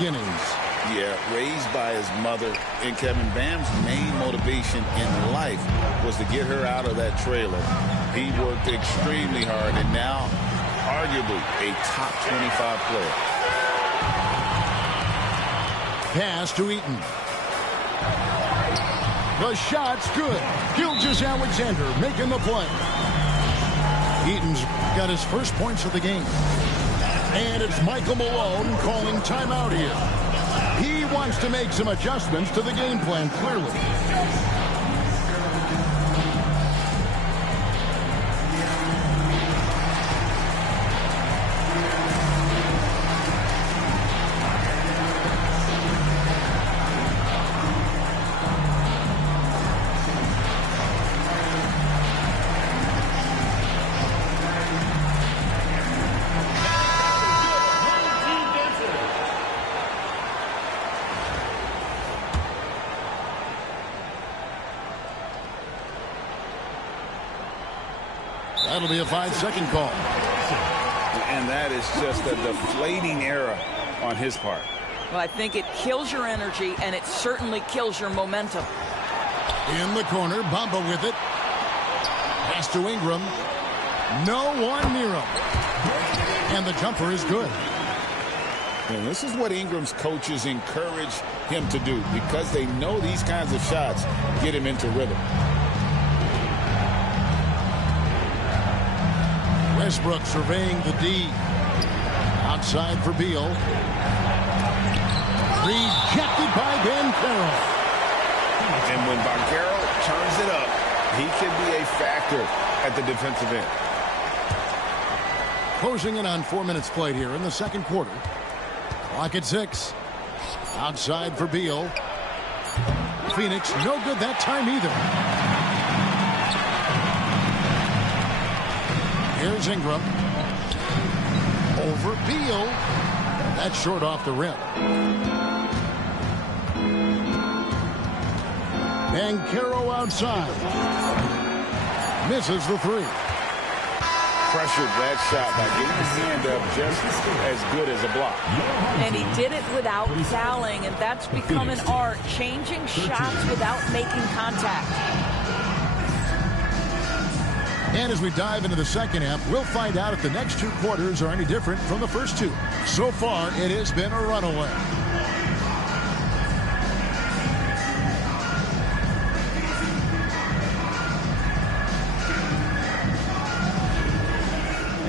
innings. Yeah, raised by his mother. And Kevin, Bam's main motivation in life was to get her out of that trailer. He worked extremely hard, and now arguably a top 25 player. Pass to Eaton. The shot's good. Gilgeous-Alexander making the play. Eaton's got his first points of the game. And it's Michael Malone calling timeout here. He wants to make some adjustments to the game plan, clearly. That'll be a 5-second call. And that is just a deflating error on his part. Well, I think it kills your energy, and it certainly kills your momentum. In the corner, Bamba with it. Pass to Ingram. No one near him. And the jumper is good. And this is what Ingram's coaches encourage him to do, because they know these kinds of shots get him into rhythm. Westbrook surveying the D. Outside for Beal. Rejected by Banchero. And when Banchero turns it up, he can be a factor at the defensive end. Closing in on 4 minutes played here in the second quarter. Clock at 6. Outside for Beal. Phoenix no good that time either. Here's Ingram. Over Beal. That's short off the rim. Banchero outside. Misses the three. Pressured that shot by getting his hand up just as good as a block. And he did it without fouling, and that's become an art, changing shots without making contact. And as we dive into the second half, we'll find out if the next two quarters are any different from the first two. So far, it has been a runaway.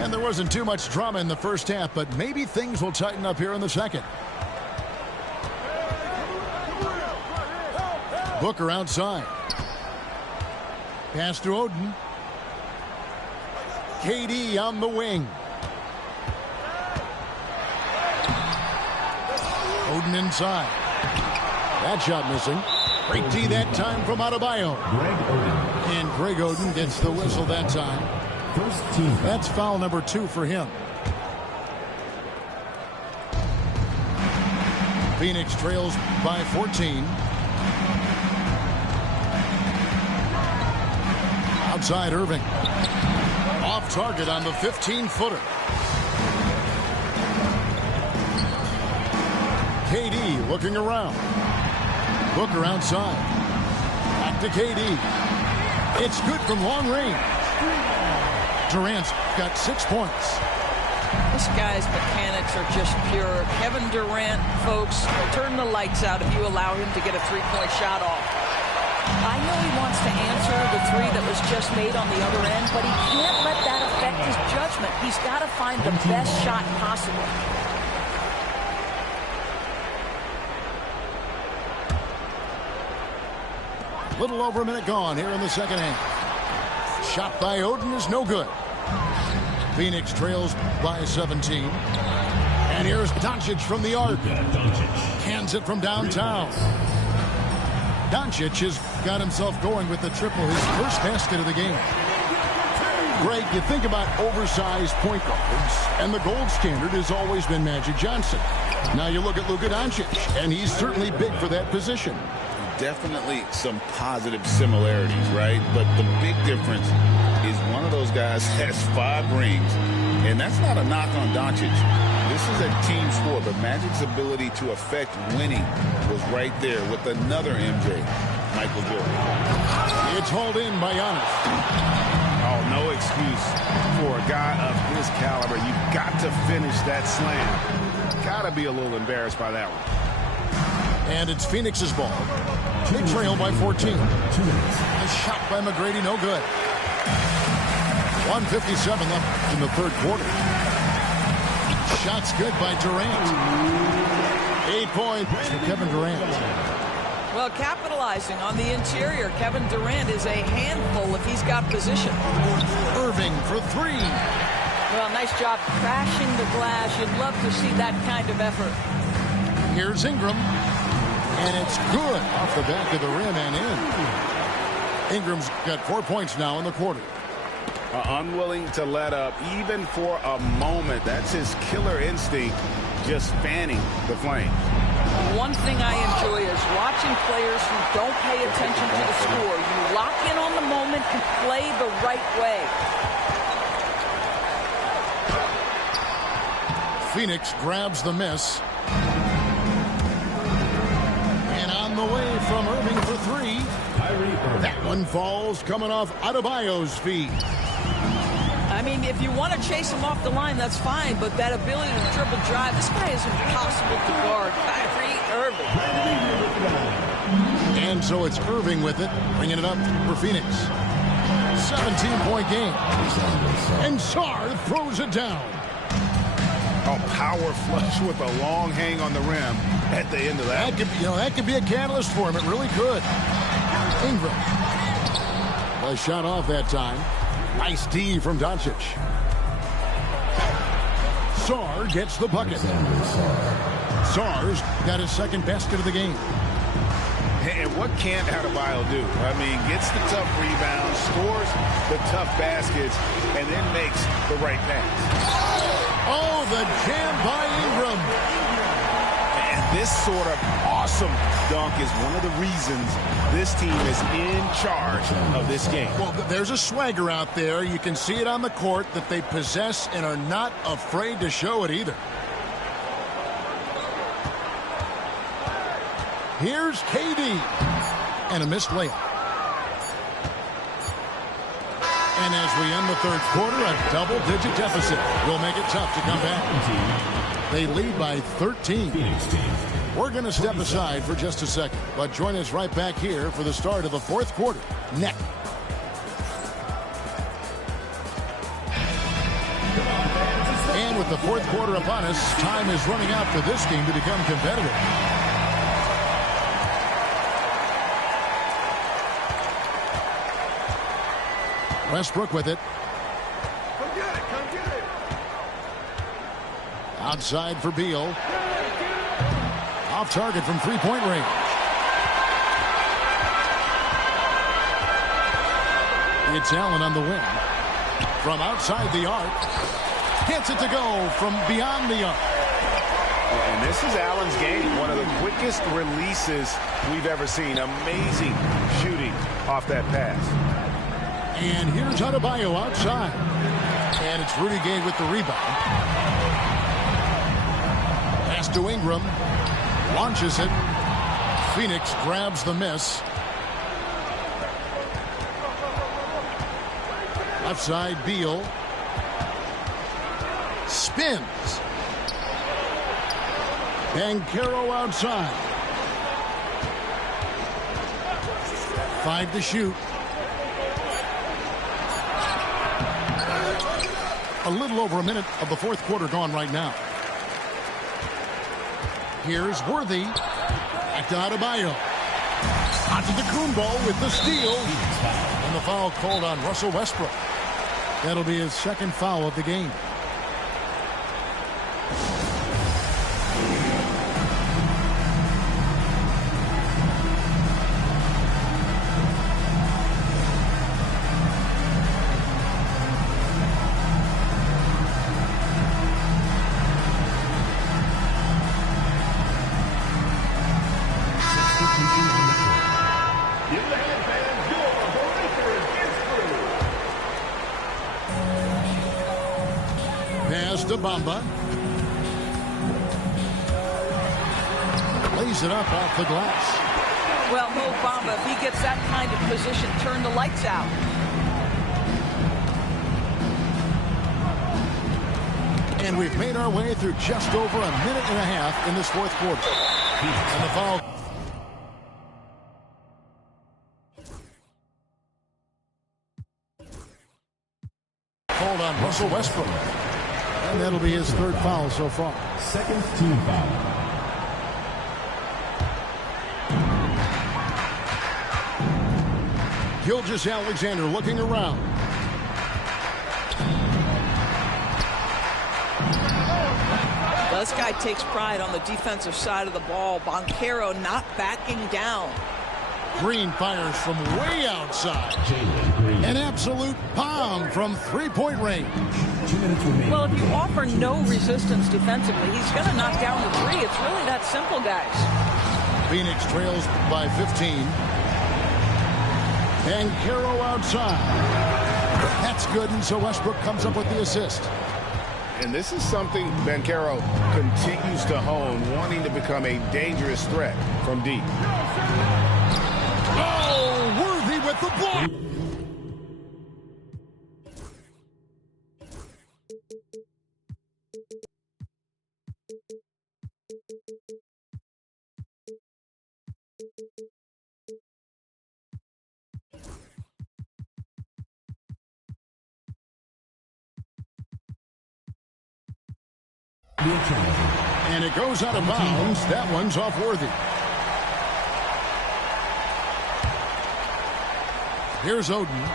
And there wasn't too much drama in the first half, but maybe things will tighten up here in the second. Booker outside. Pass to Oden. KD on the wing. Oden inside. That shot missing. Great D that time from Adebayo. And Greg Oden gets the whistle that time. That's foul number 2 for him. Phoenix trails by 14. Outside Irving. Off target on the 15-footer. KD looking around. Booker outside. Back to KD. It's good from long range. Durant's got 6 points. This guy's mechanics are just pure. Kevin Durant, folks, will turn the lights out if you allow him to get a three-point shot off. I know he wants to answer the three that was just made on the other end, but he can't let that affect his judgment. He's got to find the best shot possible. Little over a minute gone here in the second half. Shot by Oden is no good. Phoenix trails by 17. And here's Doncic from the arc. Hands it from downtown. Doncic has got himself going with the triple, his first basket of the game. Greg, you think about oversized point guards, and the gold standard has always been Magic Johnson. Now you look at Luka Doncic, and he's certainly big for that position. Definitely some positive similarities, right? But the big difference is one of those guys has 5 rings, and that's not a knock on Doncic. This is a team sport, but Magic's ability to affect winning was right there with another MJ, Michael Jordan. It's hauled in by Giannis. Oh, no excuse for a guy of his caliber. You've got to finish that slam. Got to be a little embarrassed by that one. And it's Phoenix's ball. They trail by 14. A shot by McGrady, no good. 1:57 left in the third quarter. Shot's good by Durant. 8 points for Kevin Durant. Well, capitalizing on the interior, Kevin Durant is a handful if he's got position. Irving for three. Well, nice job crashing the glass. You'd love to see that kind of effort. Here's Ingram. And it's good off the back of the rim and in. Ingram's got 4 points now in the quarter. Unwilling to let up even for a moment. That's his killer instinct, just fanning the flames. One thing I enjoy is watching players who don't pay attention to the score. You lock in on the moment and play the right way. Phoenix grabs the miss. And on the way from Irving for three. That one falls coming off Adebayo's feet. I mean, if you want to chase him off the line, that's fine, but that ability to dribble drive, this guy is impossible to guard. Kyrie Irving. And so it's Irving with it, bringing it up for Phoenix. 17-point game. And Sarr throws it down. Oh, power flush with a long hang on the rim at the end of that. That could be a catalyst for him. It really could. Ingram. A shot off that time. Nice D from Doncic. Sarr gets the bucket. Sarr's got his second basket of the game. And what can't Adebayo do? I mean, gets the tough rebounds, scores the tough baskets, and then makes the right pass. Oh, the jam by Ingram. And this sort of awesome dunk is one of the reasons this team is in charge of this game. Well, there's a swagger out there. You can see it on the court that they possess and are not afraid to show it either. Here's KD. And a missed layup. And as we end the third quarter, a double-digit deficit will make it tough to come back. They lead by 13. We're going to step aside for just a second, but join us right back here for the start of the fourth quarter. Next. And with the fourth quarter upon us, time is running out for this game to become competitive. Westbrook with it. Come get it, come get it. Outside for Beal. Off target from three-point range. It's Allen on the wing. From outside the arc. Gets it to go from beyond the arc. And this is Allen's game. One of the quickest releases we've ever seen. Amazing shooting off that pass. And here's Adebayo outside. And it's Rudy Gay with the rebound. Pass to Ingram. Launches it. Phoenix grabs the miss. Left side, Beal. Spins. Banchero outside. 5 to shoot. A little over a minute of the fourth quarter gone right now. Here's Worthy. Back to Adebayo. Antetokounmpo with the steal. And the foul called on Russell Westbrook. That'll be his second foul of the game. Pass to Bamba. tees it up off the glass. Well, Mo Bamba, if he gets that kind of position, turn the lights out. And we've made our way through just over a minute and a half in this fourth quarter. And the foul. Called on Russell Westbrook. And that'll be his third foul so far. Second team foul. Gilgeous-Alexander looking around. This guy takes pride on the defensive side of the ball. Banchero not backing down. Green fires from way outside. An absolute bomb from three-point range. Well, if you offer no resistance defensively, he's going to knock down the three. It's really that simple, guys. Phoenix trails by 15. And Banchero outside. That's good, and so Westbrook comes up with the assist. And this is something Banchero continues to hone, wanting to become a dangerous threat from deep. Oh, Worthy with the block. And it goes out of bounds. That one's off Worthy. Here's Oden.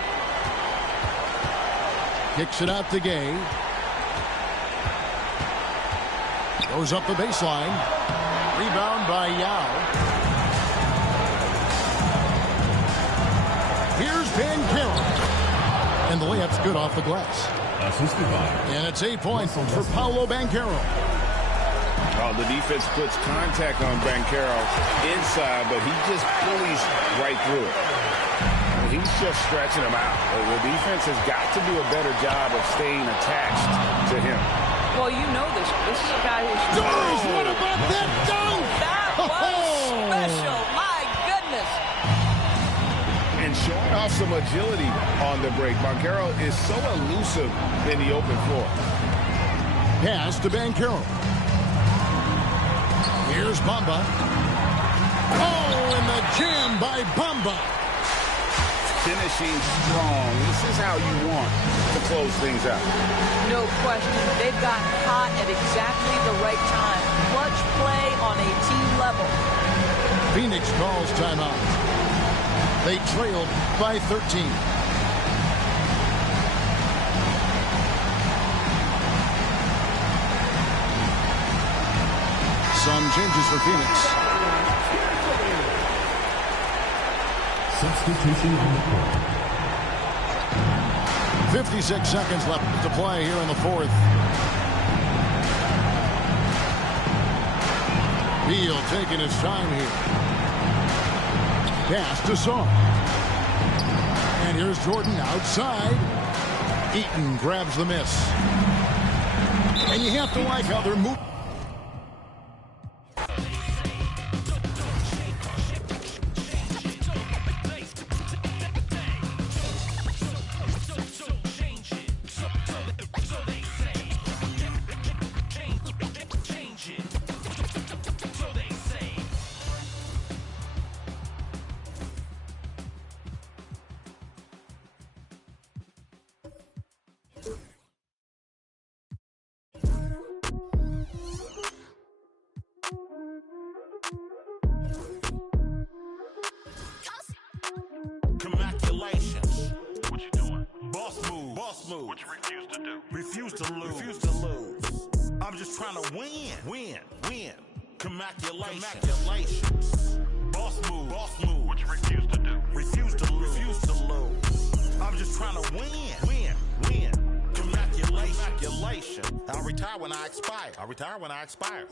Kicks it out to Gay. Goes up the baseline. Rebound by Yao. Here's Banchero. And the layup's good off the glass. And it's 8 points for Paolo Banchero. Oh, the defense puts contact on Banchero inside, but he just pulleys right through it. He's just stretching him out. The defense has got to do a better job of staying attached to him. Well, you know this. This is a guy who's... Doris, what about that dunk? That was special. My goodness. And showing off some agility on the break. Banchero is so elusive in the open floor. Pass to Banchero. Here's Bamba. Oh, and the jam by Bamba. Finishing strong. This is how you want to close things out. No question. They've got hot at exactly the right time. Clutch play on a team level. Phoenix calls timeout. They trailed by 13. Some changes for Phoenix. Substitution on the court. 56 seconds left to play here in the fourth. Beal taking his time here. Pass to Song. And here's Jordan outside. Eaton grabs the miss. And you have to like how they're moving. What you refuse to do. Refuse to lose. Refuse to lose. I'm just trying to win. Win. Commaculations. Boss move. What you refuse to do. Refuse to lose. Refuse to lose. I'm just trying to win. Commaculation. I'll retire when I expire.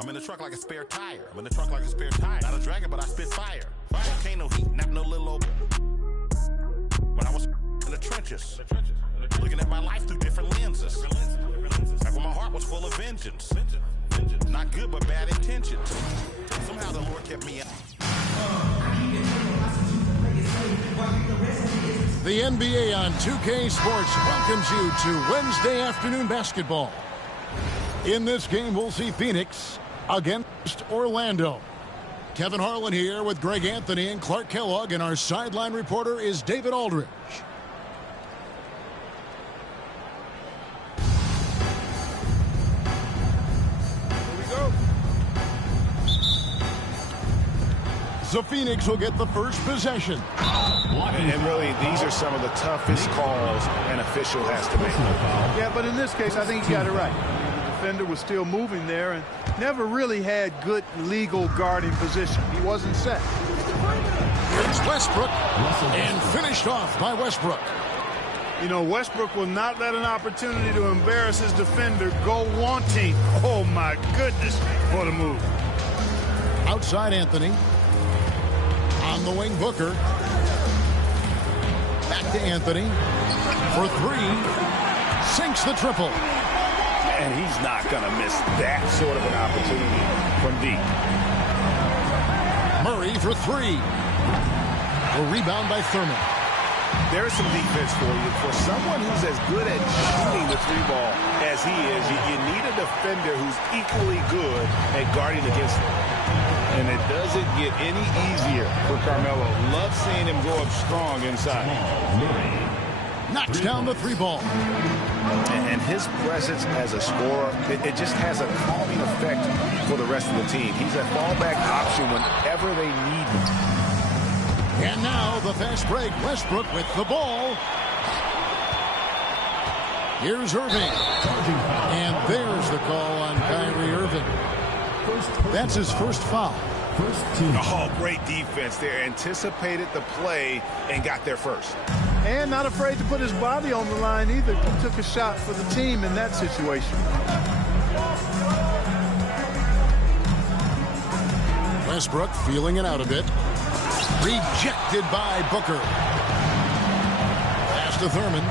I'm in the truck like a spare tire. Not a dragon, but I spit fire. Volcano heat, not no little old. When I was in the trenches. Looking at my life through different lenses. Like when my heart was full of vengeance. Not good, but bad intentions. Somehow the Lord kept me The NBA on 2K Sports welcomes you to Wednesday afternoon basketball. In this game, we'll see Phoenix against Orlando. Kevin Harlan here with Greg Anthony and Clark Kellogg, and our sideline reporter is David Aldridge. So Phoenix will get the first possession. And really, these are some of the toughest calls an official has to make. Yeah, but in this case, I think he got it right. The defender was still moving there and never really had good legal guarding position. He wasn't set. Here's Westbrook, and finished off by Westbrook. You know, Westbrook will not let an opportunity to embarrass his defender go wanting. Oh, my goodness, what a move. Outside Anthony. On the wing, Booker. Back to Anthony. For three. Sinks the triple. And he's not going to miss that sort of an opportunity from deep. Murray for three. A rebound by Thurman. There's some defense for you. For someone who's as good at shooting the three ball as he is, you need a defender who's equally good at guarding against him. And it doesn't get any easier for Carmelo. Love seeing him go up strong inside. Knocks down the three ball. And his presence as a scorer, it just has a calming effect for the rest of the team. He's a fallback option whenever they need him. And now the fast break. Westbrook with the ball. Here's Irving. And there's the call on Kyrie Irving. That's his first foul. Oh, great defense there. Anticipated the play and got there first. And not afraid to put his body on the line either. He took a shot for the team in that situation. Westbrook feeling it out a bit. Rejected by Booker. Pass to Thurman.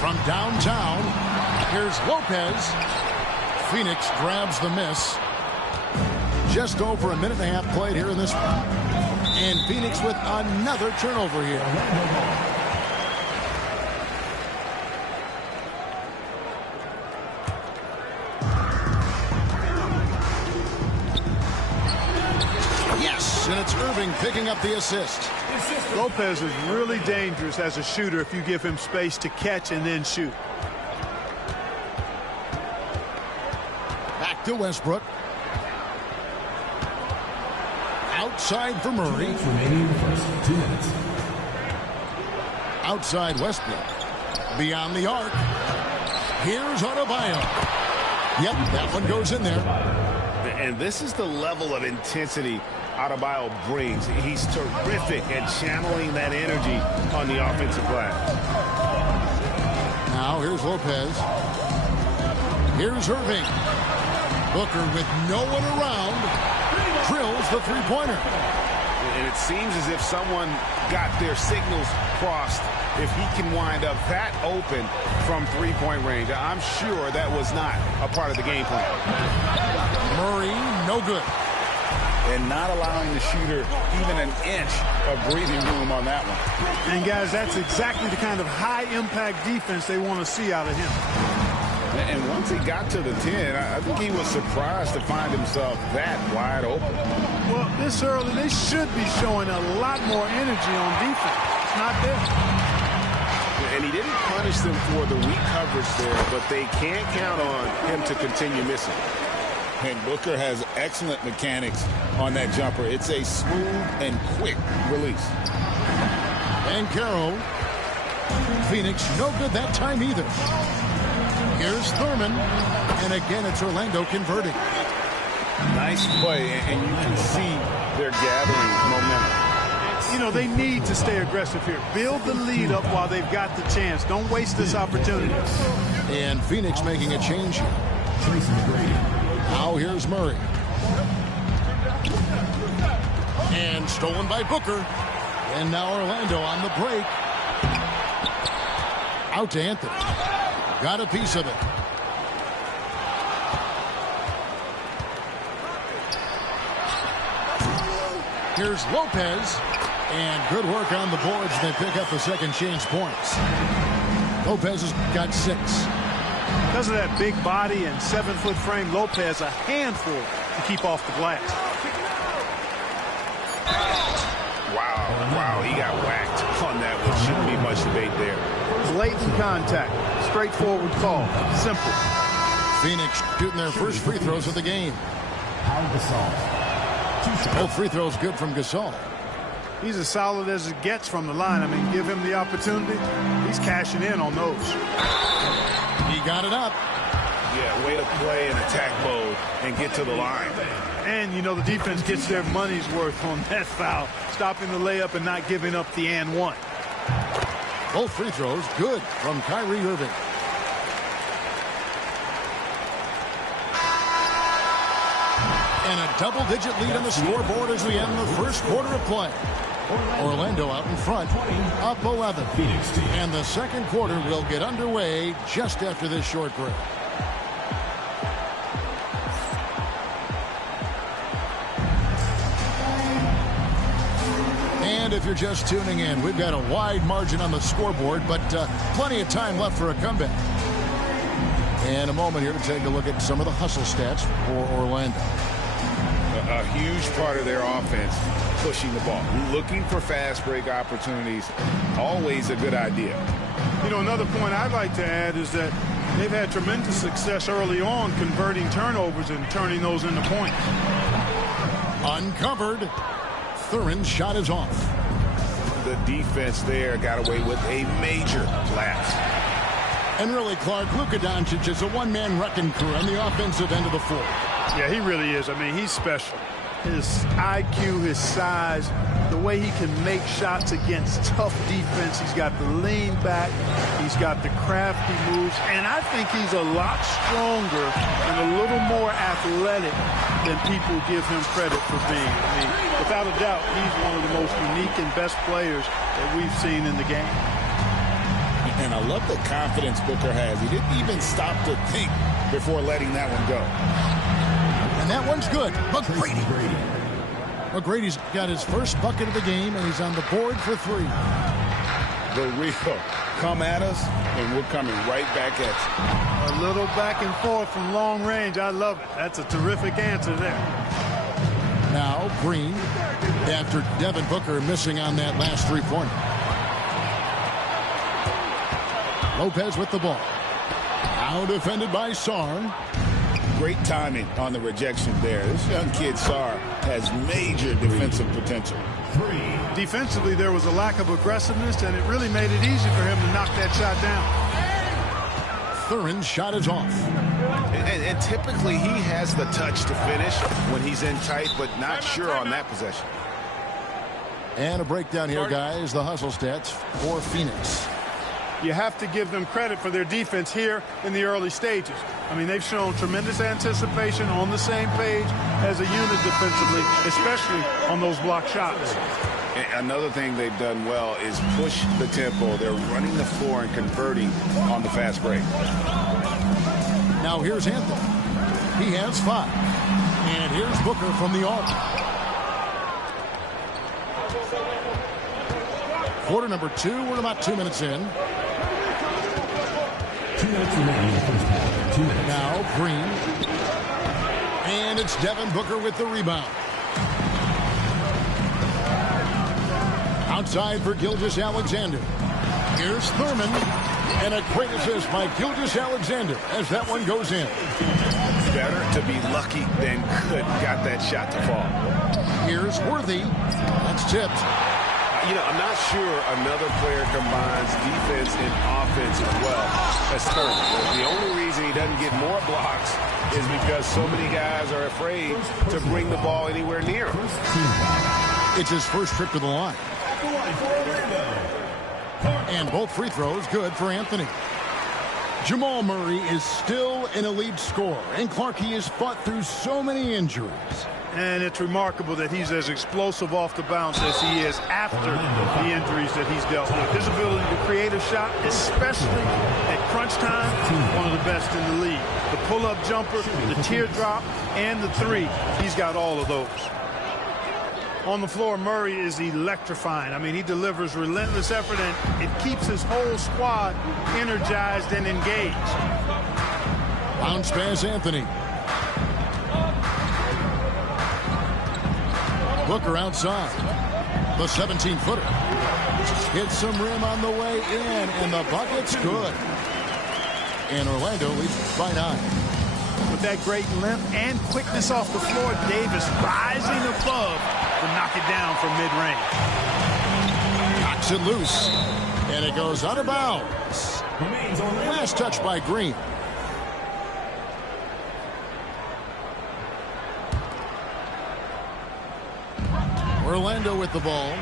From downtown, here's Lopez. Phoenix grabs the miss. Just over a minute and a half played here in this one. And Phoenix with another turnover here. Yes, and it's Irving picking up the assist. Lopez is really dangerous as a shooter if you give him space to catch and then shoot. Back to Westbrook. Outside for Murray. Outside Westbrook. Beyond the arc. Here's Adebayo. Yep, that one goes in there. And this is the level of intensity Adebayo brings. He's terrific at channeling that energy on the offensive glass. Now here's Lopez. Here's Irving. Booker with no one around. Drills the three-pointer. And it seems as if someone got their signals crossed if he can wind up that open from three-point range. I'm sure that was not a part of the game plan. Murray, no good. And not allowing the shooter even an inch of breathing room on that one. And, guys, that's exactly the kind of high-impact defense they want to see out of him. And once he got to the 10, I think he was surprised to find himself that wide open. Well, this early, they should be showing a lot more energy on defense. It's not there. And he didn't punish them for the weak coverage there, but they can't count on him to continue missing. And Booker has excellent mechanics on that jumper. It's a smooth and quick release. And Caro. Phoenix no good that time either. Here's Thurman. And again, it's Orlando converting. Nice play, and you can see they're gathering momentum. You know, they need to stay aggressive here. Build the lead up while they've got the chance. Don't waste this opportunity. And Phoenix making a change here. Now here's Murray. And stolen by Booker. And now Orlando on the break. Out to Anthony. Got a piece of it. Here's Lopez. And good work on the boards. They pick up the second chance points. Lopez has got 6. Because of that big body and 7-foot frame, Lopez a handful to keep off the glass. Wow, he got whacked on that one. Shouldn't be much debate there. Blatant contact. Straightforward call. Simple. Phoenix shooting their first free throws of the game. Gasol. Both free throws good from Gasol. He's as solid as it gets from the line. I mean, give him the opportunity. He's cashing in on those. He got it up. Yeah, way to play in attack mode and get to the line. And, you know, the defense gets their money's worth on that foul. Stopping the layup and not giving up the and one. Both free throws good from Kyrie Irving. And a double-digit lead on the scoreboard as we end the first quarter of play. Orlando out in front, up 11. And the second quarter will get underway just after this short break. And if you're just tuning in, we've got a wide margin on the scoreboard, but plenty of time left for a comeback. And a moment here to take a look at some of the hustle stats for Orlando. A huge part of their offense, pushing the ball. Looking for fast break opportunities, always a good idea. You know, another point I'd like to add is that they've had tremendous success early on converting turnovers and turning those into points. Uncovered. Thurin's shot is off. The defense there got away with a major lapse. And really, Clark, Luka Doncic is a one-man wrecking crew on the offensive end of the floor. Yeah, he really is. I mean, he's special. His IQ, his size, the way he can make shots against tough defense. He's got the lean back. He's got the crafty moves. And I think he's a lot stronger and a little more athletic than people give him credit for being. I mean, without a doubt, he's one of the most unique and best players that we've seen in the game. And I love the confidence Booker has. He didn't even stop to think before letting that one go. And that one's good. McGrady's got his first bucket of the game, and he's on the board for 3. The Rio, come at us, and we're coming right back at you. A little back and forth from long range. I love it. That's a terrific answer there. Now Green, after Devin Booker missing on that last three-pointer. Lopez with the ball. Now defended by Sarr. Great timing on the rejection there. This young kid, Sarr, has major defensive potential. Defensively, there was a lack of aggressiveness, and it really made it easy for him to knock that shot down. Thurin's shot is off. And typically, he has the touch to finish when he's in tight, but not sure on that possession. And a breakdown here, guys. The hustle stats for Phoenix. You have to give them credit for their defense here in the early stages. I mean, they've shown tremendous anticipation, on the same page as a unit defensively, especially on those block shots. And another thing they've done well is push the tempo. They're running the floor and converting on the fast break. Now here's Anthony. He has 5. And here's Booker from the arc. Quarter number 2. We're about 2 minutes in. 2 minutes remaining in the first half. 2 minutes. Now Green. And it's Devin Booker with the rebound. Outside for Gilgeous-Alexander. Here's Thurman. And a great assist by Gilgeous-Alexander as that one goes in. Better to be lucky than good. Got that shot to fall. Here's Worthy. That's tipped. You know, I'm not sure another player combines defense and offense as well as Thurman. The only reason he doesn't get more blocks is because so many guys are afraid to bring the ball anywhere near him. It's his first trip to the line. And both free throws good for Anthony. Jamal Murray is still an elite scorer. And Clark, he has fought through so many injuries. And it's remarkable that he's as explosive off the bounce as he is after the injuries that he's dealt with. His ability to create a shot, especially at crunch time, one of the best in the league. The pull-up jumper, the teardrop, and the 3. He's got all of those. on the floor, Murray is electrifying. I mean, he delivers relentless effort, and it keeps his whole squad energized and engaged. Bounce pass, Anthony. Booker outside. The 17-footer. Hits some rim on the way in, and the bucket's good. And Orlando leads by 9. With that great length and quickness off the floor, Davis rising above to knock it down from mid-range. Knocks it loose, and it goes out of bounds. Last touch by Green. Orlando with the ball.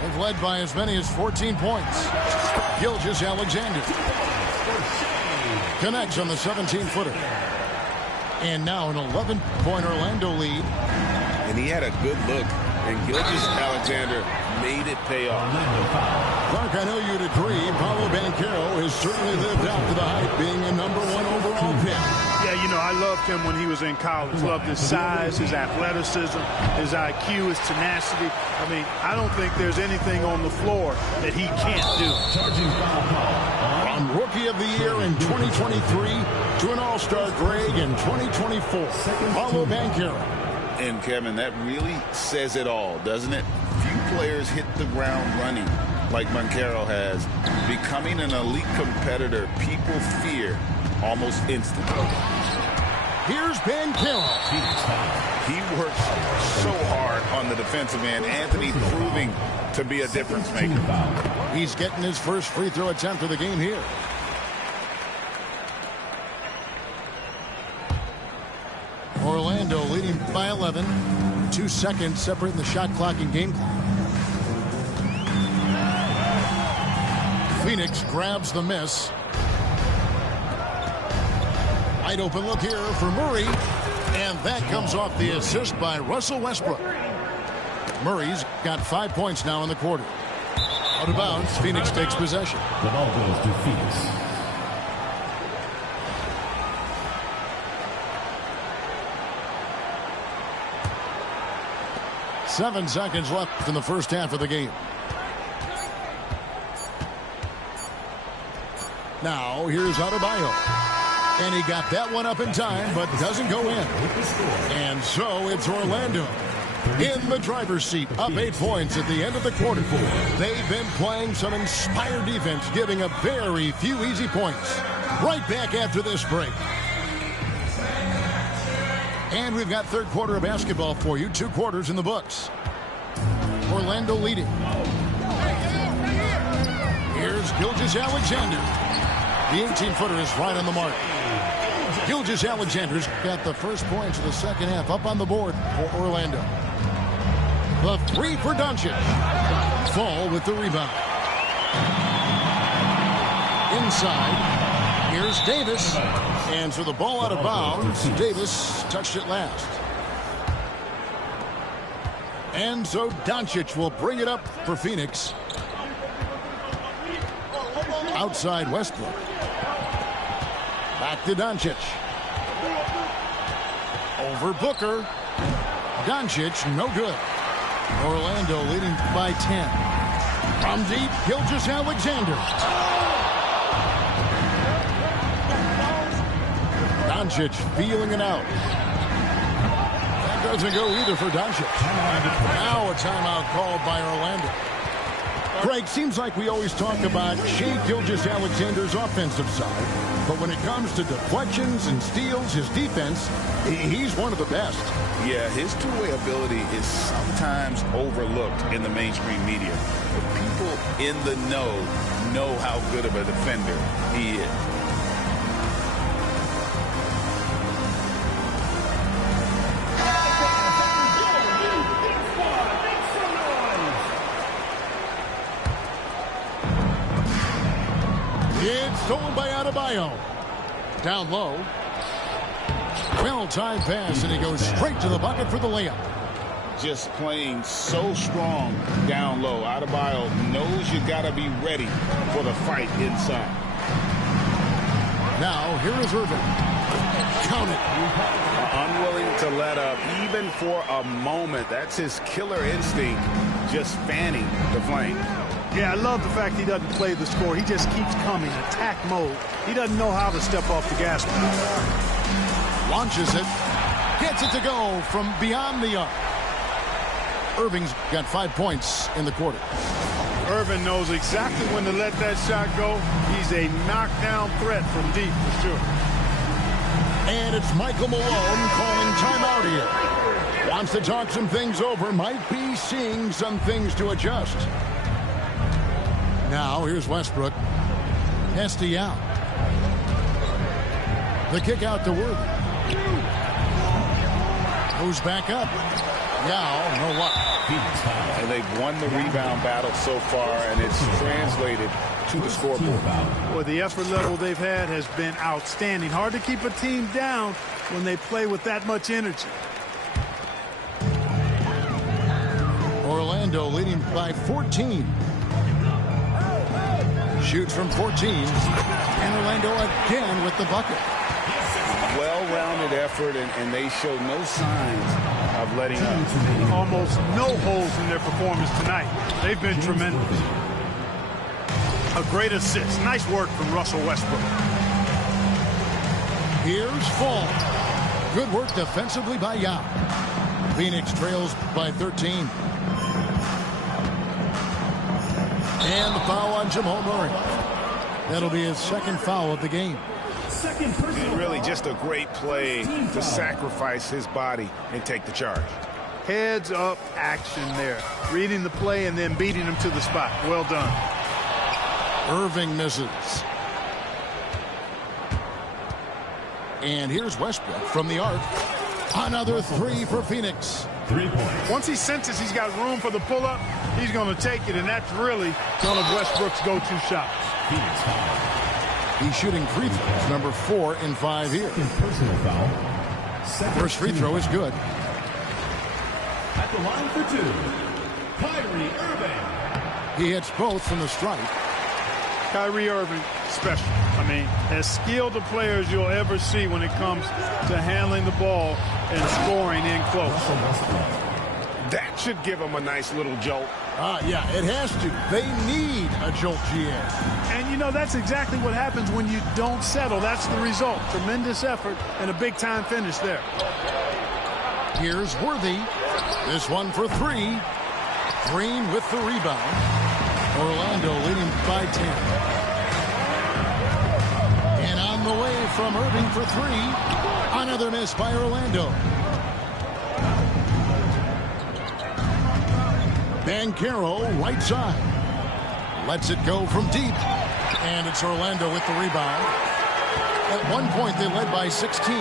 They've led by as many as 14 points. Gilgeous-Alexander connects on the 17-footer. And now an 11-point Orlando lead. And he had a good look, and Gilgeous-Alexander made it pay off. Clark, I know you'd agree, Paolo Banchero has certainly lived up to the hype, being a #1 overall pick. Yeah, you know, I loved him when he was in college. Loved his size, his athleticism, his IQ, his tenacity. I mean, I don't think there's anything on the floor that he can't do. From Rookie of the Year in 2023 to an All-Star grade in 2024, Paolo Banchero. And, Kevin, that really says it all, doesn't it? Few players hit the ground running like Banchero has. Becoming an elite competitor, people fear almost instantly. Here's Banchero. He works so hard on the defensive end. Anthony proving to be a difference maker. He's getting his first free throw attempt of the game here. Orlando leading by 11. 2 seconds separating the shot clock and game clock. Phoenix grabs the miss. Wide open look here for Murray. And that comes off the assist by Russell Westbrook. Murray's got 5 points now in the quarter. Out of bounds, Phoenix takes possession. The ball goes to Phoenix. Seven seconds left in the first half of the game. Now, here's Adebayo. And he got that one up in time, but doesn't go in. And so it's Orlando in the driver's seat, up 8 points at the end of the quarter. They've been playing some inspired defense, giving up very few easy points. Right back after this break. And we've got third quarter of basketball for you. 2 quarters in the books. Orlando leading. Here's Gilgeous-Alexander. The 18-footer is right on the mark. Gilgeous-Alexander's got the first points of the second half up on the board for Orlando. The 3 for Doncic. Fall with the rebound. Inside. Here's Davis. And so the ball out of bounds. Davis touched it last. And so Doncic will bring it up for Phoenix. Outside Westbrook. Back to Doncic. Over Booker. Doncic, no good. Orlando leading by 10. From deep, Gilgeous-Alexander. Doncic feeling it out. That doesn't go either for Doncic. Now a timeout called by Orlando. Greg, seems like we always talk about Shai Gilgeous-Alexander's offensive side, but when it comes to deflections and steals, his defense, he's one of the best. Yeah, his two-way ability is sometimes overlooked in the mainstream media. But people in the know how good of a defender he is. It's stolen by Adebayo. Down low. Well-timed pass, and he goes straight to the bucket for the layup. Just playing so strong down low. Adebayo knows you got to be ready for the fight inside. Now, here is Irving. Count it. Unwilling to let up, even for a moment. That's his killer instinct, just fanning the flame. Yeah, I love the fact he doesn't play the score. He just keeps coming, attack mode. He doesn't know how to step off the gas pedal. Launches it. Gets it to go from beyond the arc. Irving's got 5 points in the quarter. Irving knows exactly when to let that shot go. He's a knockdown threat from deep for sure. And it's Michael Malone calling timeout here. Wants to talk some things over. Might be seeing some things to adjust. Now here's Westbrook. Hesty out. The kick out to Worthy. Goes back up. Yao, no luck. And they've won the rebound battle so far, and it's translated to the scoreboard. Well, the effort level they've had has been outstanding. Hard to keep a team down when they play with that much energy. Orlando leading by 14. Shoots from 14. And Orlando again with the bucket. Well-rounded effort, and they show no signs of letting up. Almost no holes in their performance tonight. They've been tremendous. A great assist. Nice work from Russell Westbrook. Here's Fall. Good work defensively by Yao. Phoenix trails by 13. And the foul on Jamal Murray. That'll be his second foul of the game. And really just a great play to sacrifice his body and take the charge. Heads up action there. Reading the play and then beating him to the spot. Well done. Irving misses. And here's Westbrook from the arc. Another three for Phoenix. 3 points. Once he senses he's got room for the pull-up, he's going to take it, and that's really one of Westbrook's go-to shots. Phoenix foul. He's shooting free throws, number 4 in 5 here. Personal foul. First free throw is good. At the line for 2, Kyrie Irving. He hits both from the stripe. Kyrie Irving, special. I mean, as skilled a player as you'll ever see when it comes to handling the ball and scoring in close. That should give him a nice little jolt. Yeah, it has to. They need a jolt, GA. And, you know, that's exactly what happens when you don't settle. That's the result. Tremendous effort and a big-time finish there. Here's Worthy. This one for 3. Green with the rebound. Orlando leading by 10. And on the way from Irving for 3. Another miss by Orlando. Banchero, right side. Lets it go from deep. And it's Orlando with the rebound. At one point, they led by 16.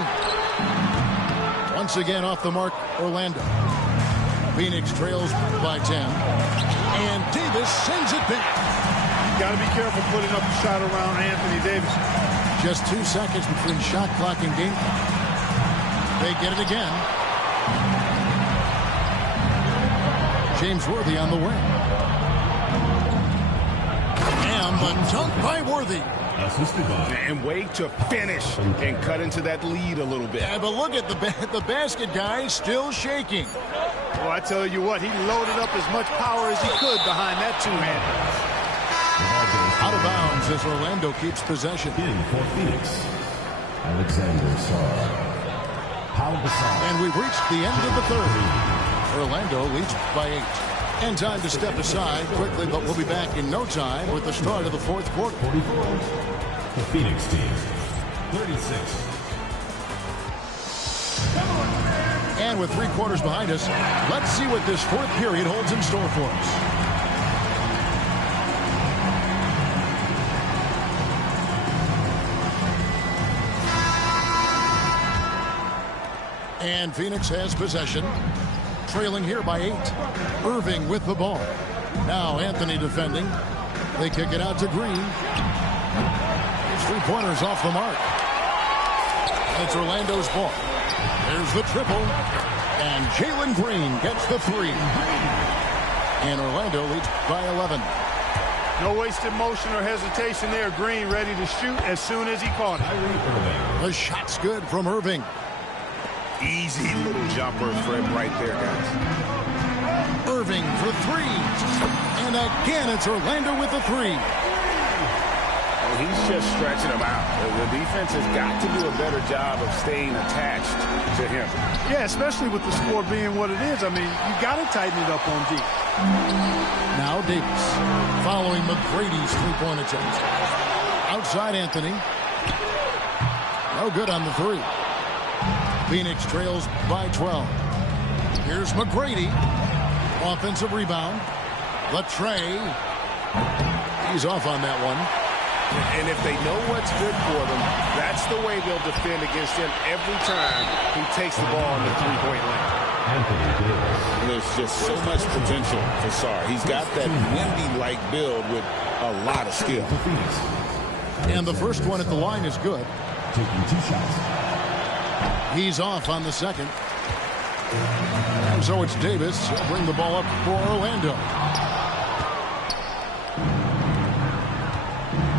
Once again, off the mark, Orlando. Phoenix trails by 10. And Davis sends it back. Got to be careful putting up a shot around Anthony Davis. Just 2 seconds between shot clock and game clock. They get it again. James Worthy on the wing. And the dunk by Worthy. Assisted by. And wait to finish and cut into that lead a little bit. Yeah, but look at the basket guy still shaking. Well, I tell you what, he loaded up as much power as he could behind that two-hander. Out of bounds as Orlando keeps possession. In for Phoenix, Alexander Sarr. Pau Gasol. And we've reached the end of the third. Orlando leads by 8. And time to step aside quickly, but we'll be back in no time with the start of the fourth quarter. 44. The Phoenix team. 36. And with 3 quarters behind us, let's see what this fourth period holds in store for us. And Phoenix has possession, trailing here by 8. Irving with the ball. Now Anthony defending. They kick it out to Green. His 3-pointers off the mark. It's Orlando's ball. There's the triple. And Jalen Green gets the 3. And Orlando leads by 11. No wasted motion or hesitation there. Green ready to shoot as soon as he caught it. The shot's good from Irving. Easy little jumper for him right there, guys. Irving for three. And again, it's Orlando with the three. He's just stretching him out. The defense has got to do a better job of staying attached to him. Yeah, especially with the score being what it is. I mean, you got to tighten it up on deep. Now Davis following McGrady's three-point attempt. Outside Anthony. No good on the three. Phoenix trails by 12. Here's McGrady. Offensive rebound. Latrey. He's off on that one. And if they know what's good for them, that's the way they'll defend against him every time he takes the ball in the three-point line. There's just so much potential for Sarr. He's got that Wendy-like build with a lot of skill. And the first one at the line is good. Taking 2 shots. He's off on the second. And so it's Davis. He'll bring the ball up for Orlando.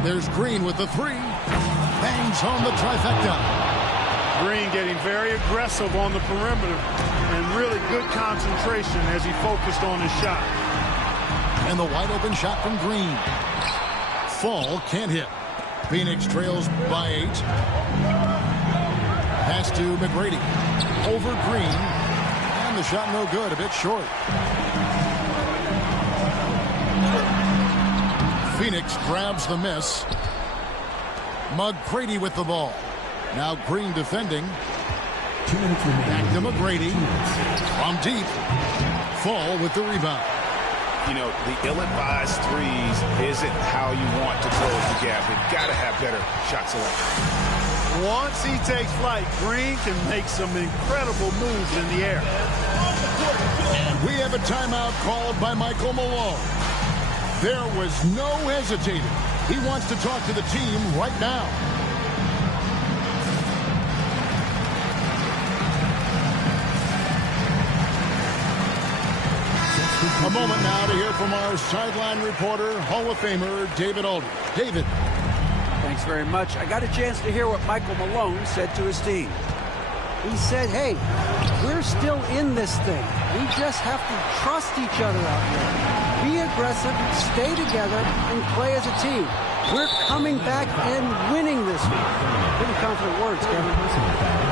There's Green with the three. Bangs home the trifecta. Green getting very aggressive on the perimeter and really good concentration as he focused on his shot. And the wide open shot from Green. Fall can't hit. Phoenix trails by 8. Pass to McGrady. Over Green. And the shot no good. A bit short. Phoenix grabs the miss. McGrady with the ball. Now Green defending. 2 minutes remaining. Back to McGrady. From deep. Fall with the rebound. You know, the ill-advised threes isn't how you want to close the gap. They've got to have better shot selection. Once he takes flight, Green can make some incredible moves in the air. And we have a timeout called by Michael Malone. There was no hesitating. He wants to talk to the team right now. A moment now to hear from our sideline reporter, Hall of Famer David Aldridge. David. Thanks very much. I got a chance to hear what Michael Malone said to his team. He said, hey, we're still in this thing. We just have to trust each other out there. Be aggressive, stay together, and play as a team. We're coming back and winning this week. Pretty confident words, Kevin.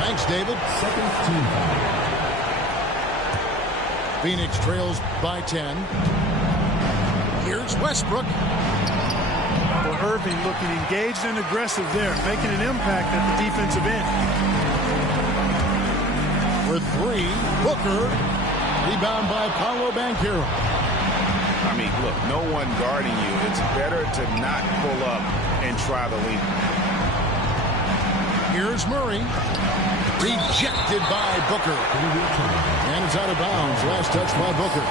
Thanks, David. Second team foul. Phoenix trails by 10. Here's Westbrook. Well, Irving looking engaged and aggressive there, making an impact at the defensive end. For three, Booker. Rebound by Paolo Banchero. I mean, look, no one guarding you. It's better to not pull up and try the lead. Here's Murray. Rejected by Booker. And it's out of bounds. Last touch by Booker.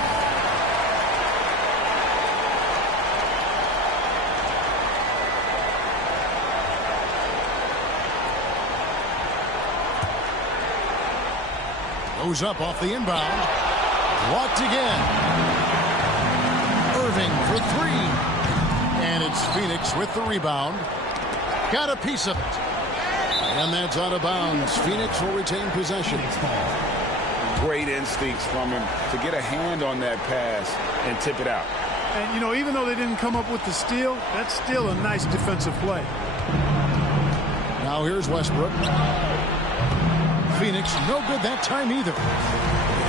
Goes up off the inbound. Blocked again. Irving for three. And it's Phoenix with the rebound. Got a piece of it. And that's out of bounds. Phoenix will retain possession. Great instincts from him to get a hand on that pass and tip it out. And, you know, even though they didn't come up with the steal, that's still a nice defensive play. Now here's Westbrook. Phoenix, no good that time either.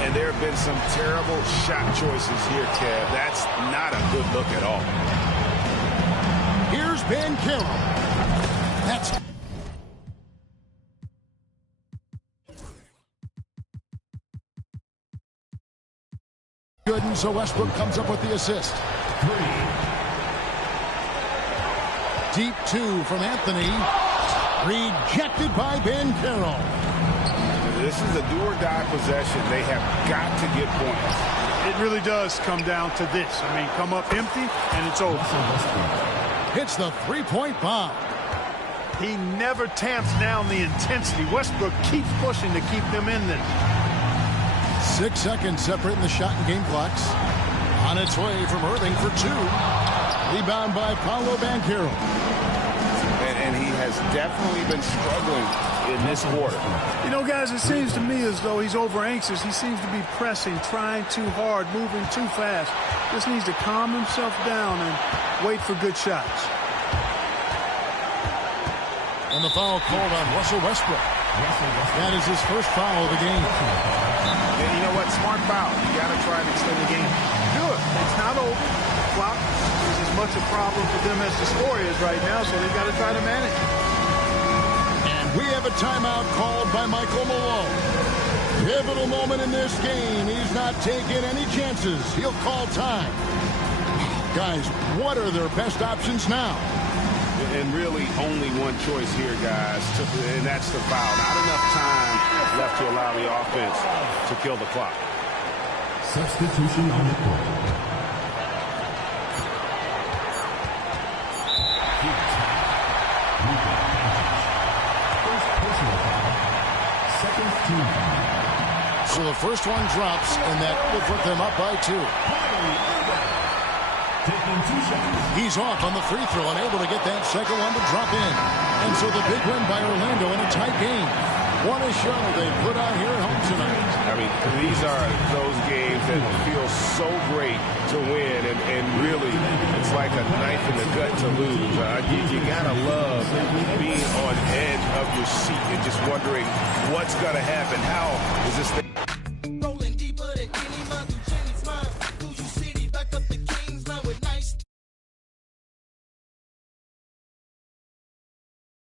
And there have been some terrible shot choices here, Kev. That's not a good look at all. Here's Banchero. That's good, and so Westbrook comes up with the assist. Deep two from Anthony. Rejected by Banchero. This is a do-or-die possession. They have got to get points. It really does come down to this. I mean, come up empty, and it's over. Hits the three-point bomb. He never tamps down the intensity. Westbrook keeps pushing to keep them in this. 6 seconds separating the shot and game clocks. On its way from Irving for two. Rebound by Paolo Banchero. And he has definitely been struggling in this quarter. You know, guys, it seems to me as though he's over anxious. He seems to be pressing, trying too hard, moving too fast. Just needs to calm himself down and wait for good shots. And the foul called on Russell Westbrook. That is his first foul of the game. And you know what? Smart foul. You got to try and extend the game. Good. It's not over. Clock is as much a problem for them as the score is right now, so they've got to try to manage it. And we have a timeout called by Michael Malone. Pivotal moment in this game. He's not taking any chances. He'll call time. Guys, what are their best options now? And really only one choice here, guys, and that's the foul. Not enough time left to allow the offense to kill the clock. Substitution on the court. First personal foul. Second team foul. So the first one drops, and that will put them up by 2. Taking 2 shots. He's off on the free throw, unable to get that second one to drop in. And so the big win by Orlando in a tight game. What a show they put on here at home tonight. I mean, these are those games that feel so great to win, and really, it's like a knife in the gut to lose. You gotta love being on edge of your seat and just wondering what's gonna happen. How is this thing?